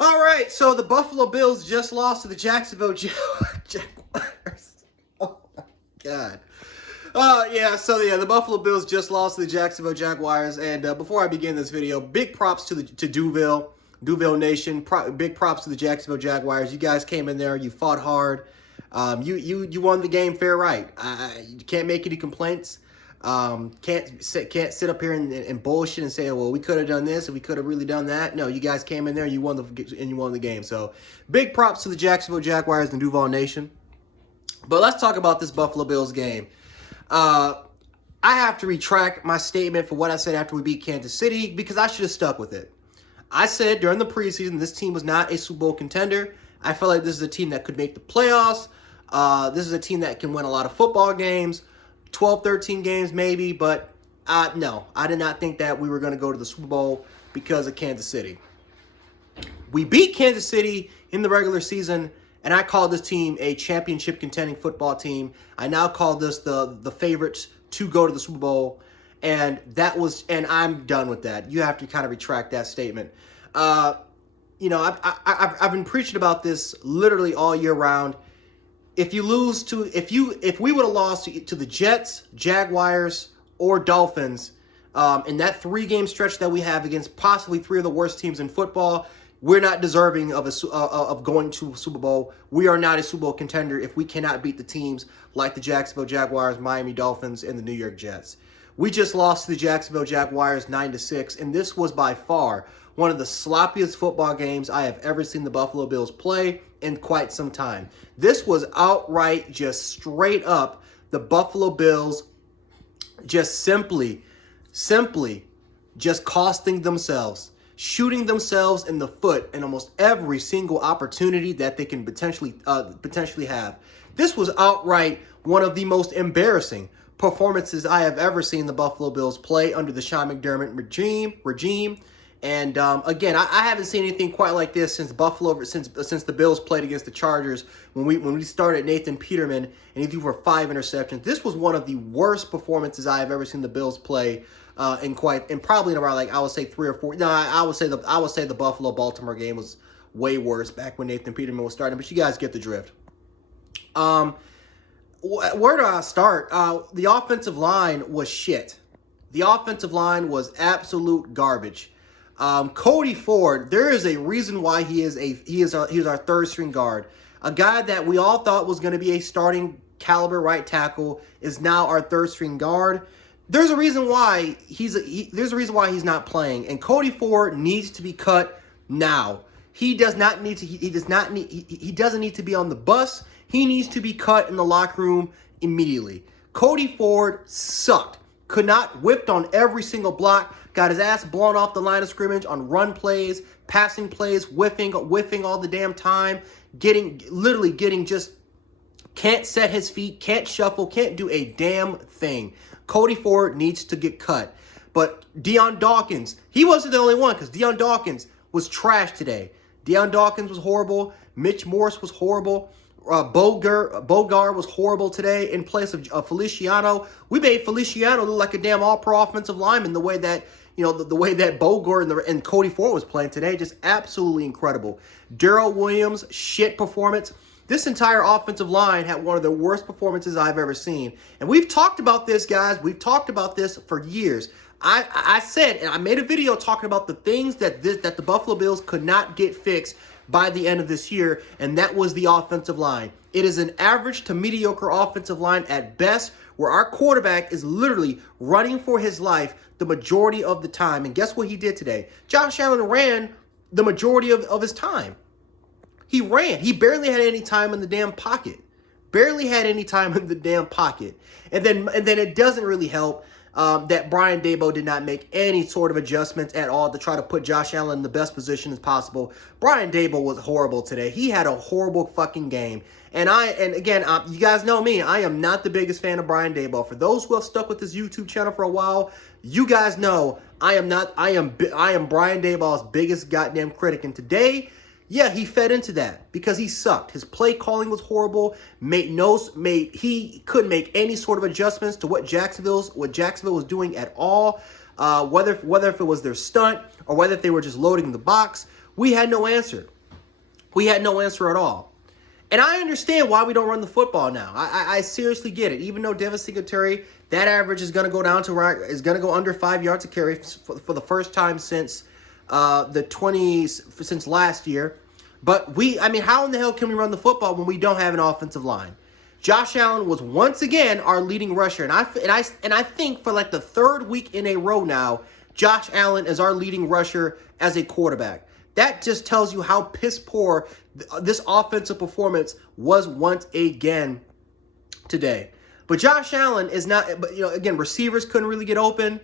All right, so the Buffalo Bills just lost to the Jacksonville Jaguars. Oh my God. The Buffalo Bills just lost to the Jacksonville Jaguars. And before I begin this video, big props to Duville Nation. Big props to the Jacksonville Jaguars. You guys came in there, you fought hard. You won the game fair right. You can't make any complaints. Can't sit up here and bullshit and say, well, we could have done this and we could have really done that. No, you guys came in there, you won the game. So big props to the Jacksonville Jaguars and Duval Nation. But let's talk about this Buffalo Bills game. I have to retract my statement for what I said after we beat Kansas City because I should have stuck with it. I said during the preseason this team was not a Super Bowl contender. I felt like this is a team that could make the playoffs. This is a team that can win a lot of football games. 12, 13 games maybe, but no, I did not think that we were going to go to the Super Bowl because of Kansas City. We beat Kansas City in the regular season, and I called this team a championship contending football team. I now call this the favorites to go to the Super Bowl, and I'm done with that. You have to kind of retract that statement. I've been preaching about this literally all year round. If we would have lost to the Jets, Jaguars, or Dolphins in that 3-game stretch that we have against possibly 3 of the worst teams in football, we're not deserving of going to a Super Bowl. We are not a Super Bowl contender if we cannot beat the teams like the Jacksonville Jaguars, Miami Dolphins, and the New York Jets. We just lost to the Jacksonville Jaguars 9-6, and this was by far one of the sloppiest football games I have ever seen the Buffalo Bills play in quite some time. This was outright, just straight up, the Buffalo Bills just simply just costing themselves, shooting themselves in the foot in almost every single opportunity that they can potentially have. This was outright one of the most embarrassing performances I have ever seen the Buffalo Bills play under the Sean McDermott regime. And again, I haven't seen anything quite like this since the Bills played against the Chargers when we started Nathan Peterman and he threw for 5 interceptions. This was one of the worst performances I have ever seen the Bills play in probably in around, like, I would say 3 or 4. No, I would say the Buffalo Baltimore game was way worse back when Nathan Peterman was starting. But you guys get the drift. Where do I start? The offensive line was shit. The offensive line was absolute garbage. Cody Ford, there is a reason why he is our third string guard. A guy that we all thought was going to be a starting caliber right tackle is now our third string guard. There's a reason why he's not playing, and Cody Ford needs to be cut now. He doesn't need to be on the bus. He needs to be cut in the locker room immediately. Cody Ford sucked. Could not, whipped on every single block, got his ass blown off the line of scrimmage on run plays, passing plays, whiffing all the damn time, getting just can't set his feet, can't shuffle, can't do a damn thing. Cody Ford needs to get cut. But Deion Dawkins, he wasn't the only one because Deion Dawkins was trash today. Deion Dawkins was horrible. Mitch Morse was horrible. Bogart was horrible today in place of Feliciano. We made Feliciano look like a damn all-pro offensive lineman the way that, the way that Bogart and Cody Ford was playing today. Just absolutely incredible. Darrell Williams, shit performance. This entire offensive line had one of the worst performances I've ever seen. And we've talked about this, guys. We've talked about this for years. I said, and I made a video talking about the things that the Buffalo Bills could not get fixed by the end of this year, and that was the offensive line. It is an average to mediocre offensive line at best, where our quarterback is literally running for his life the majority of the time. And guess what he did today? Josh Allen ran the majority of his time. He ran. He barely had any time in the damn pocket. And then it doesn't really help that Brian Daboll did not make any sort of adjustments at all to try to put Josh Allen in the best position as possible. Brian Daboll was horrible today. He had a horrible fucking game. And again, you guys know me. I am not the biggest fan of Brian Daboll. For those who have stuck with this YouTube channel for a while, you guys know I am Brian Daboll's biggest goddamn critic. And today, yeah, he fed into that because he sucked. His play calling was horrible. He couldn't make any sort of adjustments to what Jacksonville was doing at all. Whether if it was their stunt or whether if they were just loading the box, We had no answer. We had no answer at all. And I understand why we don't run the football now. I seriously get it. Even though Devin Singletary, that average is going to go down to under 5 yards a carry for the first time since since last year. But how in the hell can we run the football when we don't have an offensive line? Josh Allen was once again our leading rusher, and I think for like the third week in a row now, Josh Allen is our leading rusher as a quarterback. That just tells you how piss poor this offensive performance was once again today. But Josh Allen is not. But again, receivers couldn't really get open.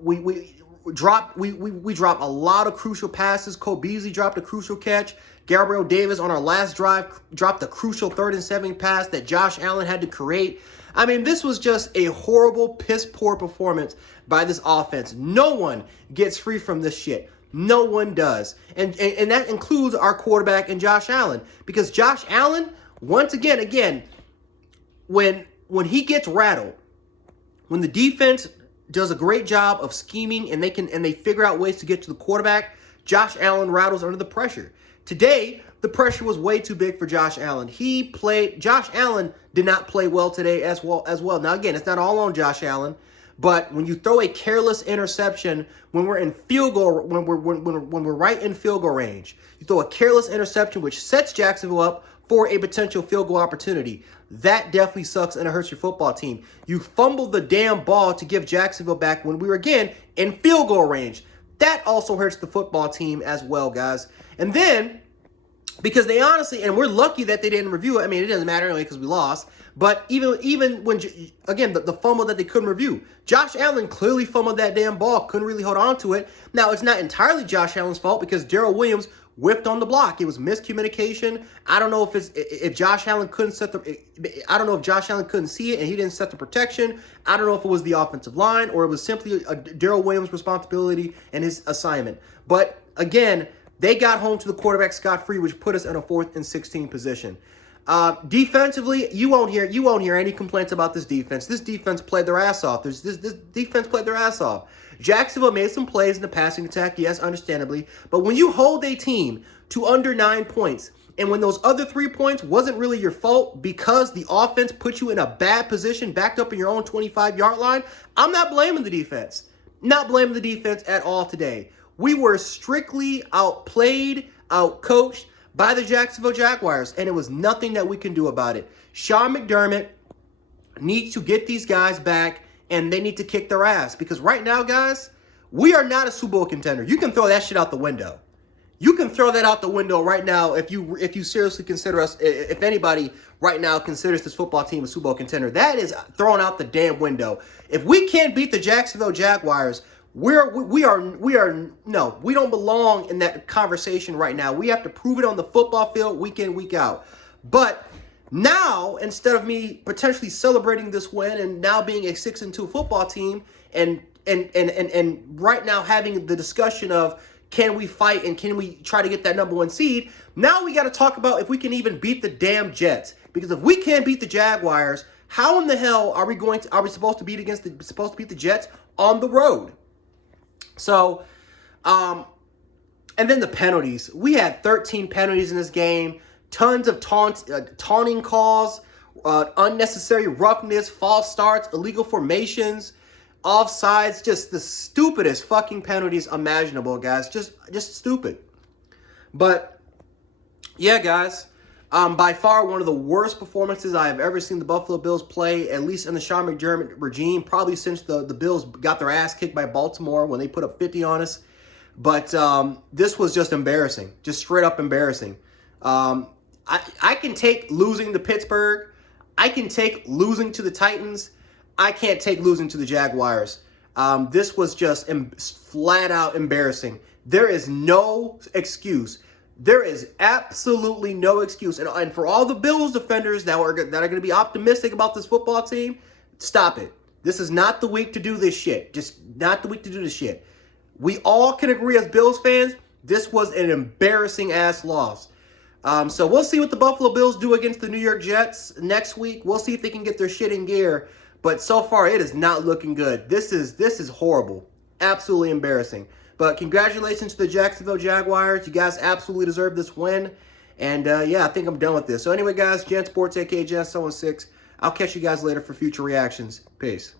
We dropped a lot of crucial passes. Cole Beasley dropped a crucial catch. Gabriel Davis on our last drive dropped a crucial 3rd and 7 pass that Josh Allen had to create. This was just a horrible, piss poor performance by this offense. No one gets free from this shit. No one does. And that includes our quarterback and Josh Allen. Because Josh Allen, once again, when he gets rattled, when the defense does a great job of scheming and they figure out ways to get to the quarterback, Josh Allen rattles under the pressure. Today, the pressure was way too big for Josh Allen. Josh Allen did not play well today as well. Now again, it's not all on Josh Allen, but when you throw a careless interception when we're in field goal, when we're right in field goal range, you throw a careless interception which sets Jacksonville up for a potential field goal opportunity. That definitely sucks and it hurts your football team. You fumbled the damn ball to give Jacksonville back when we were again in field goal range. That also hurts the football team as well, guys. And then, because they honestly, and we're lucky that they didn't review it. It doesn't matter anyway because we lost. But even when, again, the fumble that they couldn't review. Josh Allen clearly fumbled that damn ball, couldn't really hold on to it. Now, it's not entirely Josh Allen's fault because Darrell Williams whiffed on the block. It was miscommunication. I don't know if Josh Allen couldn't if Josh Allen couldn't see it and he didn't set the protection. I don't know if it was the offensive line or it was simply Darrell Williams' responsibility and his assignment. But again, they got home to the quarterback scot-free, which put us in a 4th and 16 position. Defensively, you won't hear any complaints about this defense. This defense played their ass off. This defense played their ass off. Jacksonville made some plays in the passing attack, yes, understandably. But when you hold a team to under 9 points, and when those other 3 points wasn't really your fault because the offense put you in a bad position, backed up in your own 25-yard line, I'm not blaming the defense. Not blaming the defense at all today. We were strictly outplayed, outcoached by the Jacksonville Jaguars, and it was nothing that we can do about it. Sean McDermott needs to get these guys back, and they need to kick their ass. Because right now, guys, we are not a Super Bowl contender. You can throw that shit out the window. You can throw that out the window right now if you seriously consider us, if anybody right now considers this football team a Super Bowl contender. That is thrown out the damn window. If we can't beat the Jacksonville Jaguars, we don't belong in that conversation right now. We have to prove it on the football field week in, week out. But now, instead of me potentially celebrating this win and now being a 6-2 football team and right now having the discussion of can we fight and can we try to get that number 1 seed, now we got to talk about if we can even beat the damn Jets. Because if we can't beat the Jaguars, how in the hell are we supposed to beat the Jets on the road? So, and then the penalties. We had 13 penalties in this game. Tons of taunting calls, unnecessary roughness, false starts, illegal formations, offsides, just the stupidest fucking penalties imaginable, guys. Just stupid. But, yeah, guys, by far one of the worst performances I have ever seen the Buffalo Bills play, at least in the Sean McDermott regime, probably since the Bills got their ass kicked by Baltimore when they put up 50 on us. But this was just embarrassing, just straight up embarrassing. I can take losing to Pittsburgh. I can take losing to the Titans. I can't take losing to the Jaguars. This was just flat out embarrassing. There is no excuse. There is absolutely no excuse. And for all the Bills defenders that are going to be optimistic about this football team, stop it. This is not the week to do this shit. Just not the week to do this shit. We all can agree as Bills fans, this was an embarrassing ass loss. So we'll see what the Buffalo Bills do against the New York Jets next week. We'll see if they can get their shit in gear. But so far, it is not looking good. This is horrible. Absolutely embarrassing. But congratulations to the Jacksonville Jaguars. You guys absolutely deserve this win. And yeah, I think I'm done with this. So anyway, guys, Gen Sports, aka Gen 6. I'll catch you guys later for future reactions. Peace.